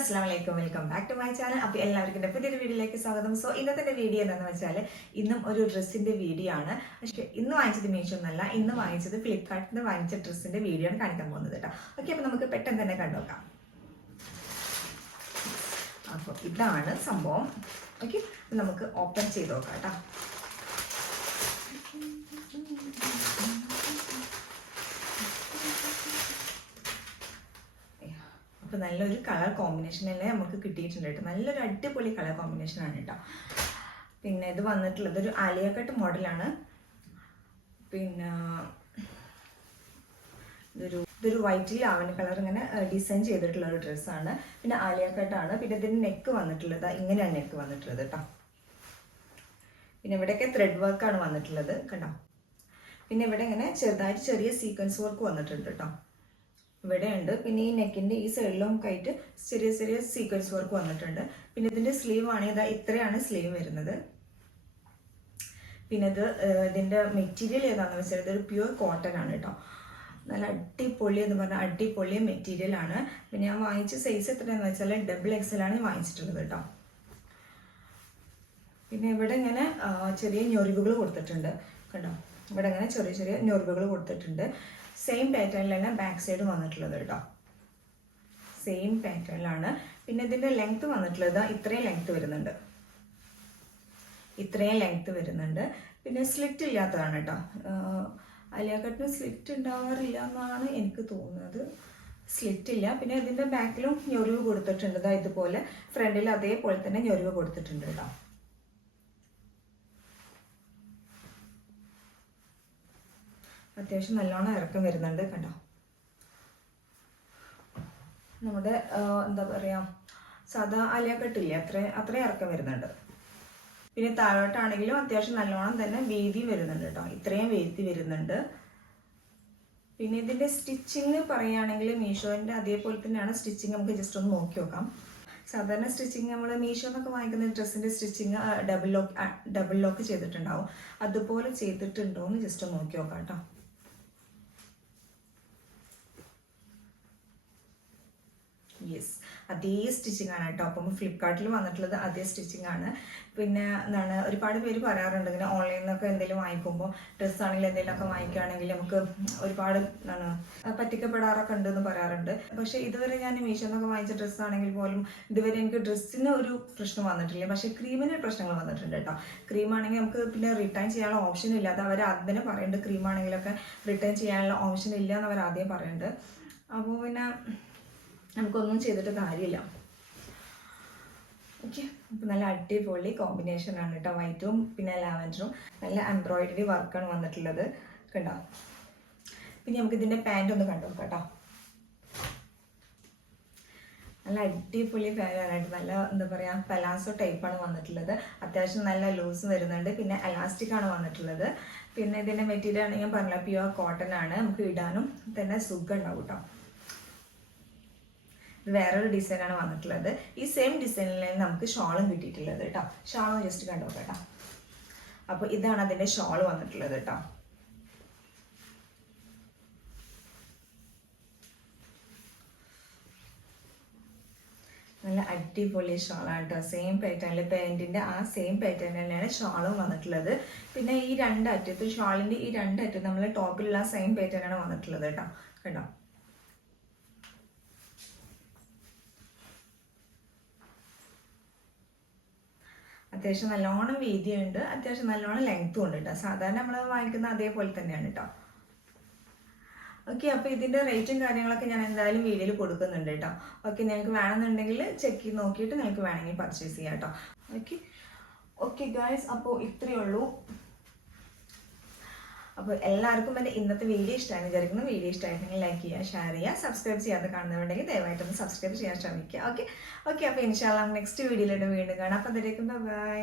Assalamualaikum, welcome back to my channel. അപ്പോൾ എല്ലാവർക്കും എൻ്റെ പുതിയൊരു വീഡിയോയിലേക്ക് സ്വാഗതം. സോ ഇന്നത്തെ വീഡിയോ എന്താണെന്ന് വെച്ചാൽ ഇന്നും ഒരു ഡ്രസ്സിൻ്റെ വീഡിയോ ആണ്. പക്ഷേ ഇന്ന് വാങ്ങിച്ചത് മീഷോ എന്നല്ല, ഇന്ന് വാങ്ങിച്ചത് ഫ്ലിപ്കാർട്ടിൽ നിന്ന് വാങ്ങിച്ച ഡ്രസ്സിൻ്റെ വീഡിയോ ആണ് കാണിക്കാൻ പോകുന്നത് കേട്ടോ. ഓക്കെ, അപ്പോൾ നമുക്ക് പെട്ടെന്ന് തന്നെ കണ്ടുനോക്കാം. അപ്പോൾ ഇതാണ് സംഭവം. ഓക്കെ, നമുക്ക് ഓപ്പൺ ചെയ്ത് നോക്കാം കേട്ടോ. അപ്പോൾ നല്ലൊരു കളർ കോമ്പിനേഷനല്ലേ നമുക്ക് കിട്ടിയിട്ടുണ്ട് കേട്ടോ. നല്ലൊരു അടിപൊളി കളർ കോമ്പിനേഷനാണ് കേട്ടോ. പിന്നെ ഇത് വന്നിട്ടുള്ളത് ഒരു ആലിയ കട്ട് മോഡലാണ്. പിന്നെ ഇതൊരു വൈറ്റിൽ ലാവൻഡർ കളർ ഇങ്ങനെ ഡിസൈൻ ചെയ്തിട്ടുള്ള ഒരു ഡ്രസ്സാണ്. പിന്നെ ആലിയ കട്ടാണ്. പിന്നെ ഇതിൻ്റെ നെക്ക് വന്നിട്ടുള്ളത് ഇങ്ങനെയാണ് നെക്ക് വന്നിട്ടുള്ളത് കേട്ടോ. പിന്നെ ഇവിടെയൊക്കെ ത്രെഡ് വർക്കാണ് വന്നിട്ടുള്ളത് കണ്ടോ. പിന്നെ ഇവിടെ ഇങ്ങനെ ചെറുതായിട്ട് ചെറിയ സീക്വൻസ് വർക്ക് വന്നിട്ടുണ്ട് കേട്ടോ. ഇവിടെ ഉണ്ട്. പിന്നെ ഈ നെക്കിൻ്റെ ഈ സൈഡിലും ആയിട്ട് ചെറിയ ചെറിയ സീക്വൻസ് വർക്ക് വന്നിട്ടുണ്ട്. പിന്നെ ഇതിൻ്റെ സ്ലീവ് ആണെങ്കിൽ ഇത്രയാണ് സ്ലീവ് വരുന്നത്. പിന്നെ ഇതിൻ്റെ മെറ്റീരിയൽ ഏതാണെന്ന് വെച്ചാൽ ഇതൊരു പ്യുവർ കോട്ടൺ ആണ് കേട്ടോ. നല്ല അടിപൊളി എന്ന് പറഞ്ഞാൽ അടിപൊളി മെറ്റീരിയലാണ്. പിന്നെ ഞാൻ വാങ്ങിച്ച സൈസ് എത്രയാണെന്ന് വെച്ചാൽ XXL ആണ് വാങ്ങിച്ചിട്ടുള്ളത് കേട്ടോ. പിന്നെ ഇവിടെ ഇങ്ങനെ ചെറിയ ഞൊറിവുകൾ കൊടുത്തിട്ടുണ്ട് കണ്ടോ. ഇവിടെ ഇങ്ങനെ ചെറിയ ചെറിയ ഞൊറിവുകൾ കൊടുത്തിട്ടുണ്ട്. സെയിം പാറ്റേണിലാണ് ബാക്ക് സൈഡ് വന്നിട്ടുള്ളത് കേട്ടോ. സെയിം പാറ്റേണിലാണ്. പിന്നെ ഇതിൻ്റെ ലെങ്ത്ത് വന്നിട്ടുള്ളത് ഇത്രയും ലെങ്ത്ത് വരുന്നുണ്ട്. ഇത്രയും ലെങ്ത്ത് വരുന്നുണ്ട്. പിന്നെ സ്ലിറ്റ് ഇല്ലാത്തതാണ് കേട്ടോ. ആലിയ കട്ടിന് സ്ലിറ്റ് ഉണ്ടാവാറില്ല എന്നാണ് എനിക്ക് തോന്നുന്നത്. സ്ലിറ്റ് ഇല്ല. പിന്നെ ഇതിൻ്റെ ബാക്കിലും ഞൊറിവ് കൊടുത്തിട്ടുണ്ട്. ഇതുപോലെ ഫ്രണ്ടിൽ അതേപോലെ തന്നെ ഞൊറിവ് കൊടുത്തിട്ടുണ്ട് കേട്ടോ. അത്യാവശ്യം നല്ലോണം ഇറക്കം വരുന്നുണ്ട് കണ്ടോ. നമ്മുടെ എന്താ പറയുക സാധാ ആലിയ കട്ടില്ലേ അത്രയും ഇറക്കം വരുന്നുണ്ട്. പിന്നെ താഴോട്ടാണെങ്കിലും അത്യാവശ്യം നല്ലോണം തന്നെ വീതി വരുന്നുണ്ട് കേട്ടോ. ഇത്രയും വീതി വരുന്നുണ്ട്. പിന്നെ ഇതിൻ്റെ സ്റ്റിച്ചിങ് പറയുകയാണെങ്കിൽ മീഷോൻ്റെ അതേപോലെ തന്നെയാണ് സ്റ്റിച്ചിങ്. നമുക്ക് ജസ്റ്റ് ഒന്ന് നോക്കി നോക്കാം. സാധാരണ സ്റ്റിച്ചിങ് നമ്മൾ മീഷോ എന്നൊക്കെ വാങ്ങിക്കുന്ന ഡ്രസ്സിൻ്റെ സ്റ്റിച്ചിങ് ഡബിൾ ലോക്ക് ചെയ്തിട്ടുണ്ടാവും. അതുപോലെ ചെയ്തിട്ടുണ്ടോ എന്ന് ജസ്റ്റ് ഒന്ന് നോക്കി നോക്കാം കേട്ടോ. യെസ്, അതേ സ്റ്റിച്ചിങ് ആണ് കേട്ടോ. അപ്പം ഫ്ലിപ്കാർട്ടിൽ വന്നിട്ടുള്ളത് അതേ സ്റ്റിച്ചിങ് ആണ്. പിന്നെ എന്താണ് ഒരുപാട് പേര് പറയാറുണ്ട് ഇങ്ങനെ ഓൺലൈനിൽ നിന്നൊക്കെ എന്തെങ്കിലും വാങ്ങിക്കുമ്പോൾ ഡ്രസ്സാണെങ്കിൽ എന്തെങ്കിലുമൊക്കെ വാങ്ങിക്കുകയാണെങ്കിൽ നമുക്ക് ഒരുപാട് എന്താണ് പറ്റിക്കപ്പെടാറൊക്കെ ഉണ്ടെന്ന് പറയാറുണ്ട്. പക്ഷേ ഇതുവരെ ഞാൻ മീഷോ എന്നൊക്കെ വാങ്ങിച്ച ഡ്രസ്സാണെങ്കിൽ പോലും ഇതുവരെ എനിക്ക് ഡ്രസ്സിന് ഒരു പ്രശ്നം വന്നിട്ടില്ല. പക്ഷേ ക്രീമിന് പ്രശ്നങ്ങൾ വന്നിട്ടുണ്ട് കേട്ടോ. ക്രീമാണെങ്കിൽ നമുക്ക് പിന്നെ റിട്ടേൺ ചെയ്യാനുള്ള ഓപ്ഷൻ ഇല്ല. അത് അവർ ആദ്യം പറയുന്നുണ്ട് ക്രീമാണെങ്കിലൊക്കെ റിട്ടേൺ ചെയ്യാനുള്ള ഓപ്ഷൻ ഇല്ല എന്ന് അവർ ആദ്യം പറയുന്നുണ്ട്. അപ്പോൾ പിന്നെ നമുക്കൊന്നും ചെയ്തിട്ട് കാര്യമില്ല. ഓക്കെ, അപ്പോൾ നല്ല അടിപൊളി കോമ്പിനേഷനാണ് കേട്ടോ. വൈറ്റും പിന്നെ ലാവൻഡറും നല്ല എംബ്രോയിഡറി വർക്കാണ് വന്നിട്ടുള്ളത് കണ്ടോ. പിന്നെ നമുക്ക് ഇതിൻ്റെ പാൻറ് ഒന്ന് കണ്ടു നോക്കാം കേട്ടോ. നല്ല അടിപൊളി പാൻറ്റാണ്. നല്ല എന്താ പറയുക പലാസോ ടൈപ്പാണ് വന്നിട്ടുള്ളത്. അത്യാവശ്യം നല്ല ലൂസ് വരുന്നുണ്ട്. പിന്നെ എലാസ്റ്റിക് ആണ് വന്നിട്ടുള്ളത്. പിന്നെ ഇതിൻ്റെ മെറ്റീരിയൽ ആണെങ്കിൽ ഞാൻ പറഞ്ഞില്ല പ്യുവർ കോട്ടൺ ആണ്. നമുക്ക് ഇടാനും തന്നെ സുഖം ഉണ്ടാവും കേട്ടോ. ഇത് വേറൊരു ഡിസൈനാണ് വന്നിട്ടുള്ളത്. ഈ സെയിം ഡിസൈനിൽ നമുക്ക് ഷോളും കിട്ടിയിട്ടുള്ളത് കേട്ടോ. ഷോളും ജസ്റ്റ് കണ്ടുനോക്കാം കേട്ടോ. അപ്പോൾ ഇതാണ് അതിൻ്റെ ഷോൾ വന്നിട്ടുള്ളത് കേട്ടോ. നല്ല അടിപൊളി ഷോളാണ് കേട്ടോ. സെയിം പാറ്റേണിൽ പാൻറ്റിൻ്റെ ആ സെയിം പാറ്റേൺ തന്നെയാണ് ഷോളും വന്നിട്ടുള്ളത്. പിന്നെ ഈ രണ്ടറ്റത്ത് ഷോളിൻ്റെ ഈ രണ്ടറ്റത്ത് നമ്മൾ ടോപ്പിലുള്ള സെയിം പാറ്റേണാണ് വന്നിട്ടുള്ളത് കേട്ടോ കേട്ടോ. അത്യാവശ്യം നല്ലോണം വീതിയുണ്ട്. അത്യാവശ്യം നല്ലോണം ലെങ്ത്തും ഉണ്ട് കേട്ടോ. സാധാരണ നമ്മൾ വാങ്ങിക്കുന്ന അതേപോലെ തന്നെയാണ് കേട്ടോ. ഓക്കെ, അപ്പോൾ ഇതിൻ്റെ റേറ്റും കാര്യങ്ങളൊക്കെ ഞാൻ എന്തായാലും വീഡിയോയിൽ കൊടുക്കുന്നുണ്ട് കേട്ടോ. ഓക്കെ, നിങ്ങൾക്ക് വേണമെന്നുണ്ടെങ്കിൽ ചെക്ക് ചെയ്ത് നോക്കിയിട്ട് നിങ്ങൾക്ക് വേണമെങ്കിൽ പർച്ചേസ് ചെയ്യാം കേട്ടോ. ഓക്കെ ഗായ്സ്, അപ്പോൾ ഇത്രയേ ഉള്ളൂ. അപ്പോൾ എല്ലാവർക്കും എൻ്റെ ഇന്നത്തെ വീഡിയോ ഇഷ്ടമായി വിചാരിക്കുന്നു. വീഡിയോ ഇഷ്ടമായിട്ടുണ്ടെങ്കിൽ ലൈക്ക് ചെയ്യുക, ഷെയർ ചെയ്യുക. സബ്സ്ക്രൈബ് ചെയ്യാതെ കാണുന്നവരുണ്ടെങ്കിൽ ദയവായിട്ടൊന്ന് സബ്സ്ക്രൈബ് ചെയ്യാൻ ശ്രമിക്കുക. ഓക്കെ, അപ്പോൾ ഇൻഷാല്ലാ നെക്സ്റ്റ് വീഡിയോയിലൂടെ വീണ്ടും കാണാം. അപ്പോൾ അതിലേക്കും ബൈ.